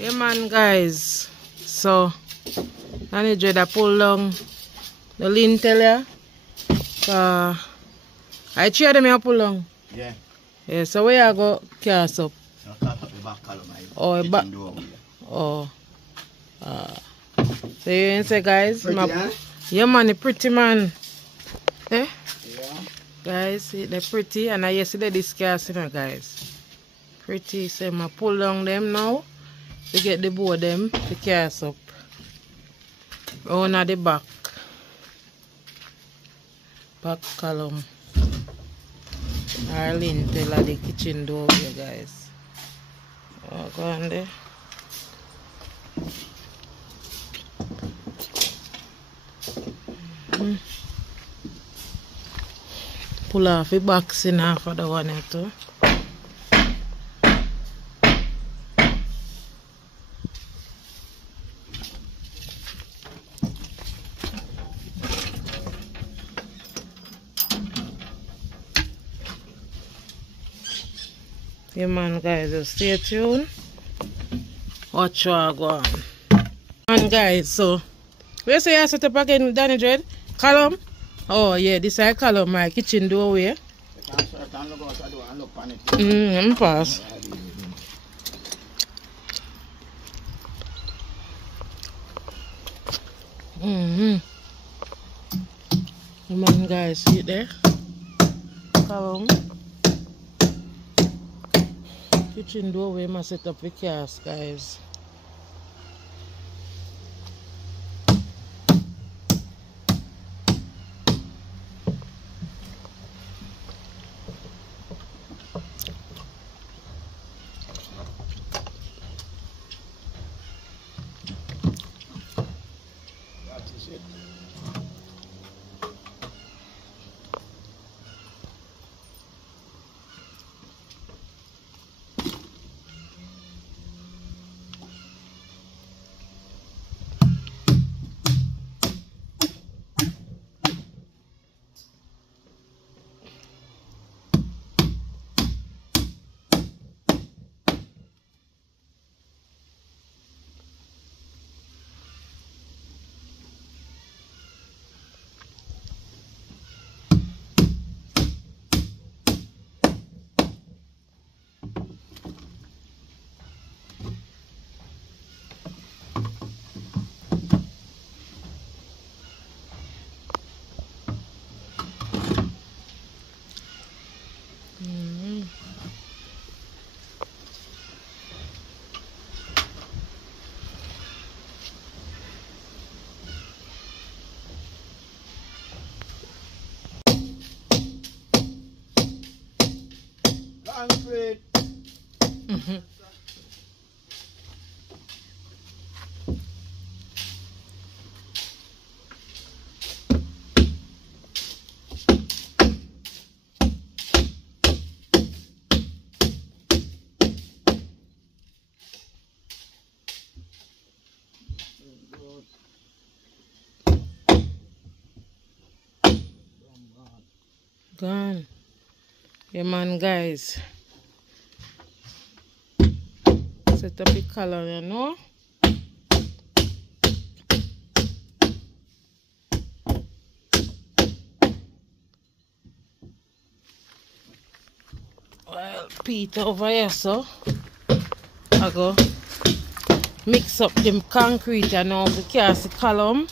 Yeah man guys, so I need you to pull down the lintel here. I cheer them here pull down. Yeah. Yeah, so where I go cast up? Cast up the back column. Oh, back. Oh. So you say guys, pretty, huh? Yeah man, the pretty man. Eh? Yeah. Guys, they're pretty and I yesterday this cast, you know guys. Pretty, so I pull down them now. To get the board them to cast up round at the back column or lintel of the kitchen door here guys. Go on there. Pull off the box in half of the one here too. Yeah man guys, just stay tuned. Watch what I go on. Man guys, so where say I set up again, Danny Dread? Column? Oh yeah, this is a column, my kitchen doorway. I'm pass. Man guys, see it there? Column. Kitchen doorway must set up the cast guys. That is it. Concrete. Gone. Yeah man guys. Set up the color, you know. Well, Pete over here, so I go mix up them concrete and now we cast the column.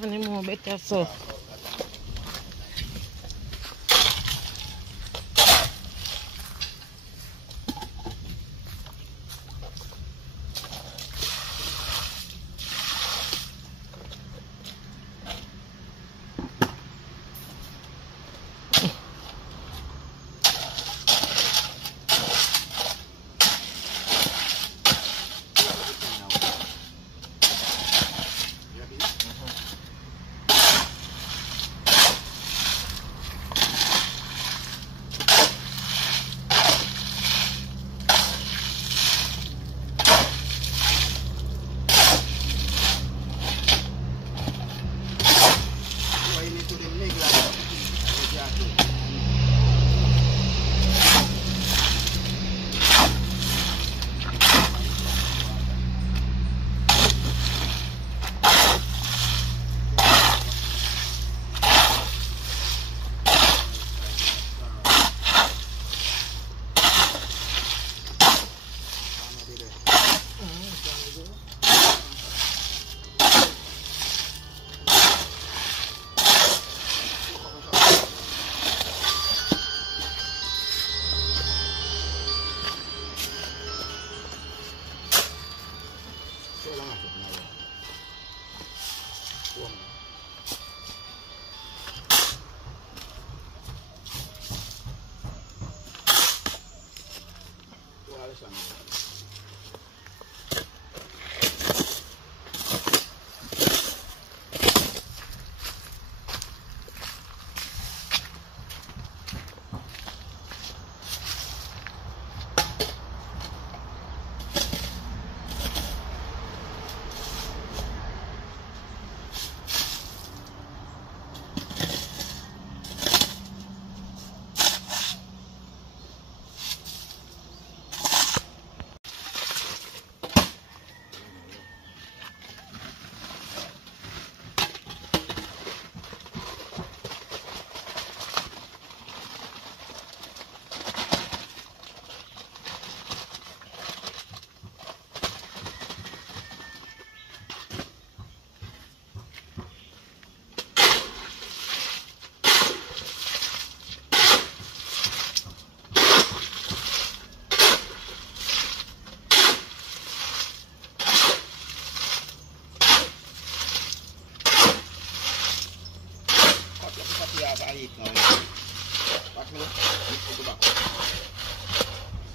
Money more better so.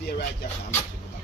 Stay right here, I'm mix it back.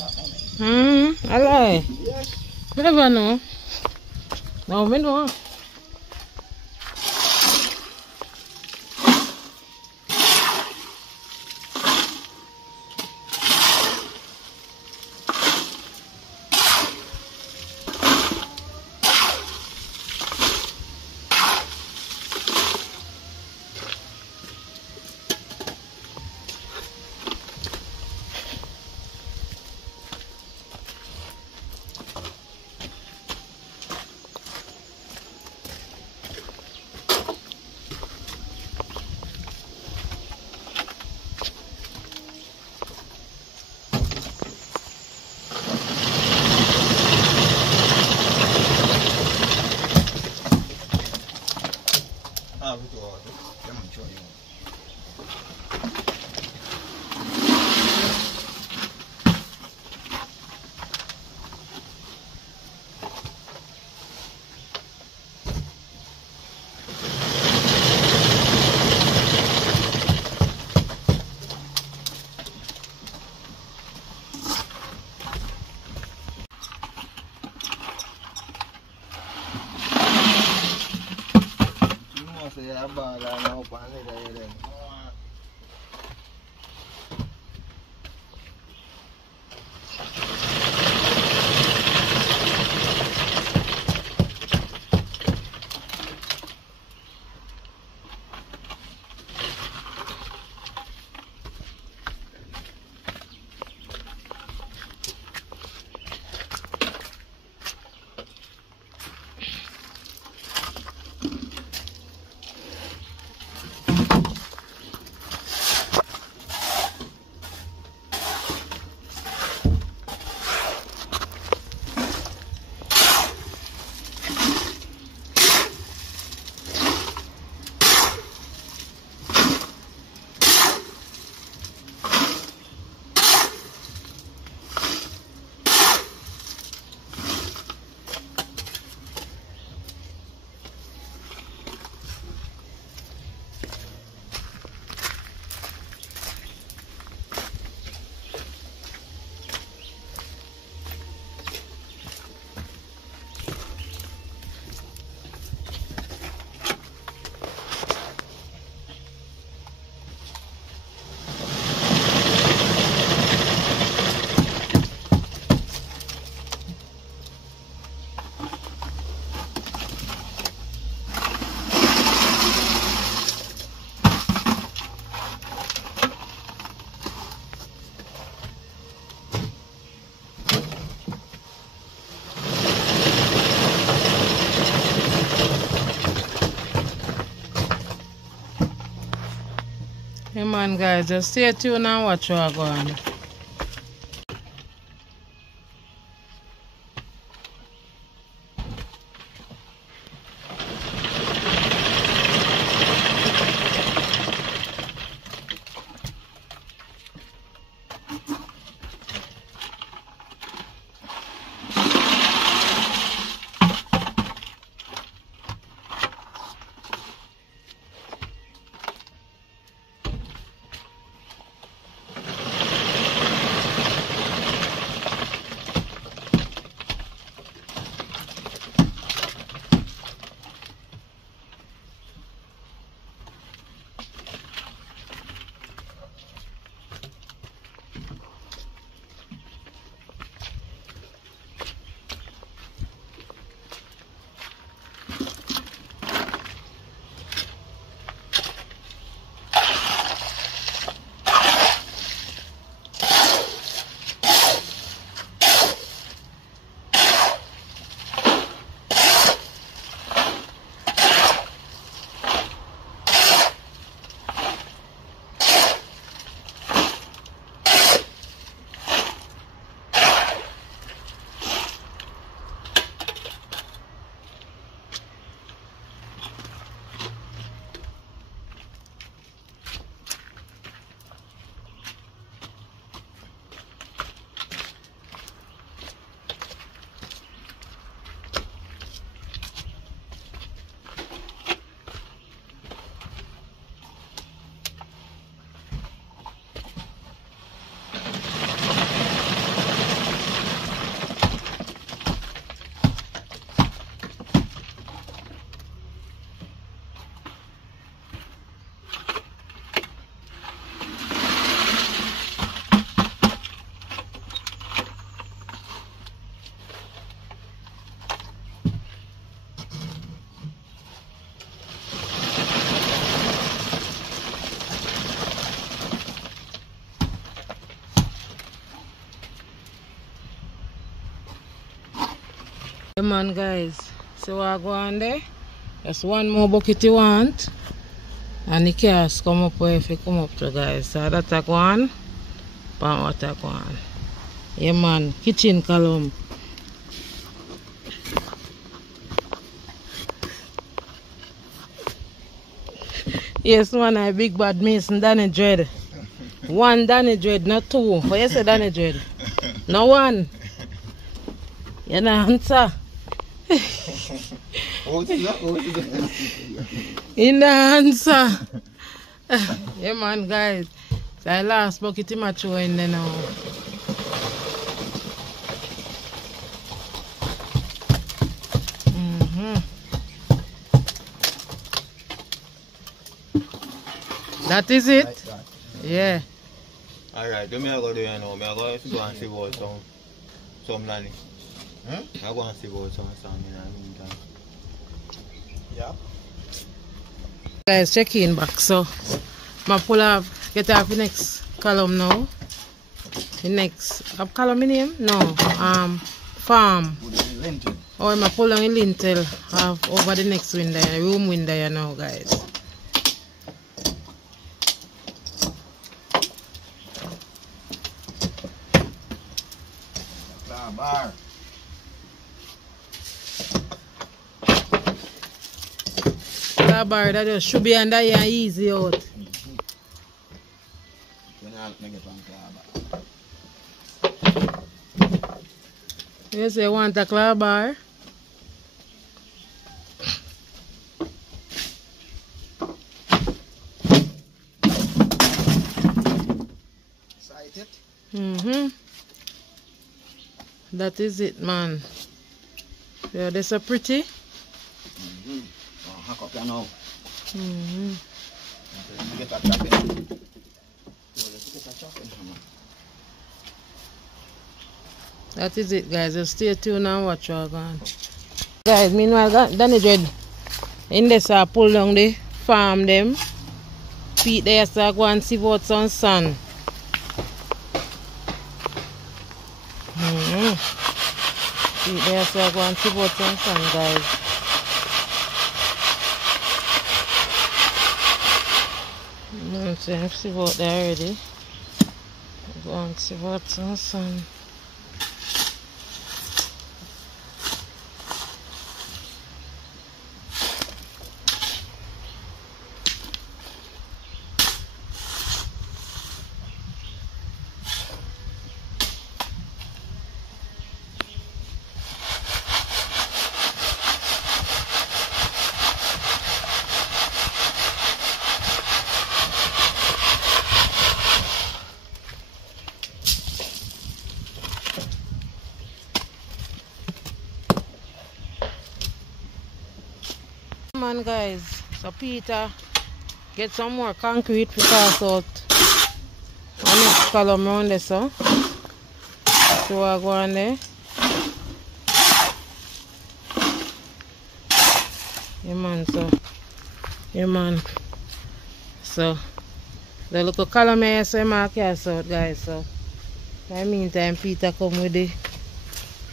I lie. Yes. Never know. No, me know. Hey man, guys, just stay tuned and watch what I go on. Yeah, man, guys. So I go on there. Just one more bucket you want. And the cars come up where if you come up to, guys. So that's a one. Pan water go on. Yeah, man. Kitchen column. Yes, man. I big bad Mason Danny Dread. One Danny Dread, not two. What you say, Danny Dread? No one. You know, answer. In the answer. Yeah, man, guys. So I last bucket him at you in there now. That is it? Like that. Yeah. Alright, do me I go do you know. I go to go and see about some nanny. I go and see about some in the meantime. Yeah. Guys, check in back. So I pull up, get off the next column now. The next column in name? No. Farm. Or I pull on the lintel over the next window, room window now, guys. Bar. Bar, that just should be under here easy out. You say you want a claw bar? Sight it? That is it, man. Yeah, they're so pretty. Oh, hack up here now. Get a chopping hammer. That is it, guys. Just stay tuned and watch our gun. Guys, meanwhile, Danny Dread in this pull down the farm them. Pete there so go and see about some sun. Pete there so go and see about some sun, guys. I'm see about there already. Go and see about some sun. Man, guys, so Peter get some more concrete to pass out on next column around there, so I go on there. Yeah, man, so the little column here, so I cast out, guys. So in the meantime, Peter come with the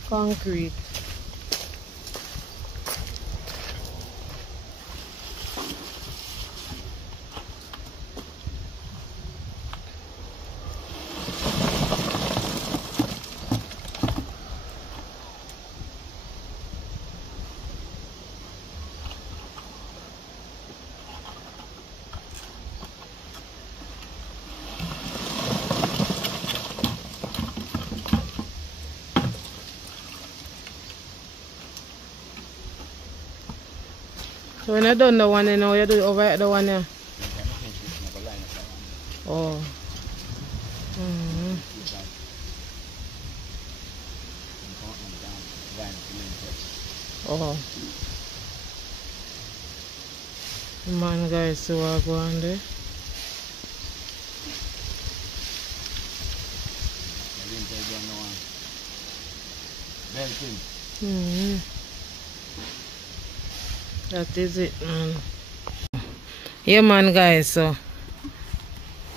concrete. So when you done the one, you know, you do it over the one here. Oh. Oh. Man, guys, so I go on there. That is it, man. Yeah, man, guys, so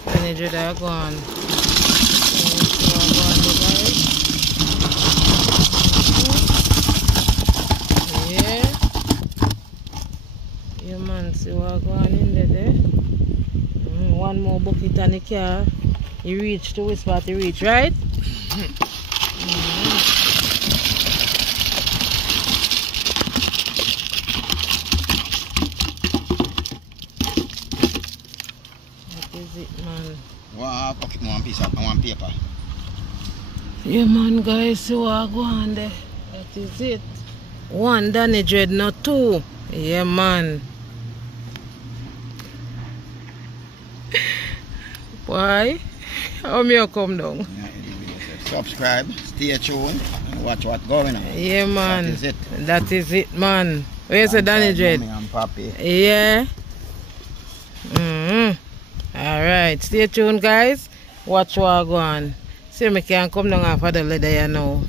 when you do go on. See what going in there. One more bucket on the car. You reach to which spot you reach, right? That is it, man. One bucket, one piece of one paper. Yeah, man, guys, see what go on there. That is it. One Danny Dread, not two. Yeah, man. Why? How me you come down? Subscribe, stay tuned, and watch what's going on. Yeah, man. That is it. That is it, man. Where's the Danny Dread? Mommy and Papi. Yeah. Alright, stay tuned, guys. Watch what go on. See me can come down after the leather, you know.